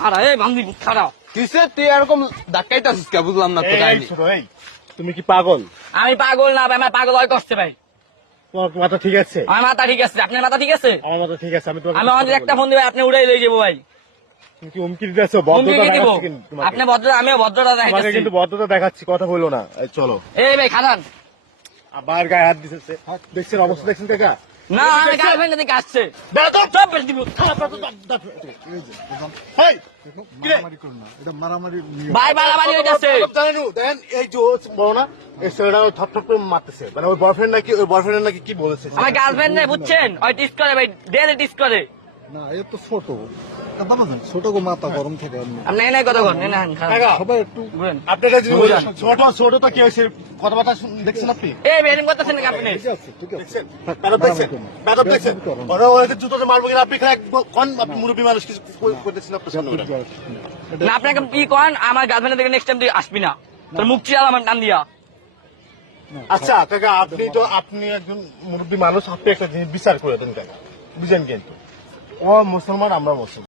খাড়া এই বান্দি খাড়া কিসে তুই এরকম ধাক্কাইতাছিস কে বুঝলাম না তো কাহিনী। তুমি কি পাগল? আমি পাগল না ভাই, আমার পাগল হয় করছে ভাই। তোমার মাথা ঠিক আছে? আমার মাথা ঠিক আছে, আপনার মাথা ঠিক আছে? আমার মাথা ঠিক আছে। আমি তোমাকে আমি আমাদের একটা ফোন দিবে, আপনি উড়াই লই যাবো ভাই। তুমি কি হুমকি দিতেছো? হুমকি ভদ্রতা কি দিব? দেখাচ্ছি কিন্তু তোমাকে। আপনি ভদ্র, আমিও ভদ্রতা তোমাকে দেখাচ্ছি। কিন্তু ভদ্রতা দেখাচ্ছি, কথা বলো না। এই চলো। এই ভাই খাদান আবার গায়ে হাত দিতেছে। দেখছেন অবস্থা, দেখছেন কাকা? না, আমি গার্লফ্রেন্ড দিকে আসছে। সব বেশ দিব। হেই, মারামারি করো না, এটা মারামারি নিয়ম। ভাই বাড়াবাড়ি হইতাছে। জানেন দেখেন এই যে ও বলো না, এই ছেলেটা থপ থপ করে মারতেছে। মানে ওর বয়ফ্রেন্ড নাকি, ওর বয়ফ্রেন্ড নাকি কি বলেছে? আমার গার্লফ্রেন্ড নেই বুঝছেন, ওই টিস করে ভাই, ডেলি টিস করে। না, এ তো ছোট। বাবা যান, ছোট গো মাথা গরম থেকে এমনি। আপনি এনে কথা কন, এনে কাকা, সবাই একটু বুঝলেন? আপনারা যে ছোট ছোট তো কি হয়েছে? কথাবার্তা দেখছেন আপনি? এই বেরিং করতেছেন নাকি আপনি? ঠিক আছে, ঠিক আছে। দেখছেন? ব্যাপার দেখছেন? ব্যাপার দেখছেন? ওরা ওদেরকে জুতোতে মারবো কিনা আপনি খালি কোন আপনি মুরব্বী মানুষ কিছু করতেছেন আপনার সামনে ওরা। না আপনাকে কি করেন, আমার গার্লফ্রেন্ড থেকে নেক্সট টাইম তুই আসবি না, তোর মুখ চিয়াল আমার টান দিয়া। আচ্ছা কাকা, আপনি একজন মুরব্বী মানুষ, আপনি একটা জিনিস বিচার করে দেন কাকা, বুঝেন কিন্তু ও মুসলমান, আমরা মুসলমান।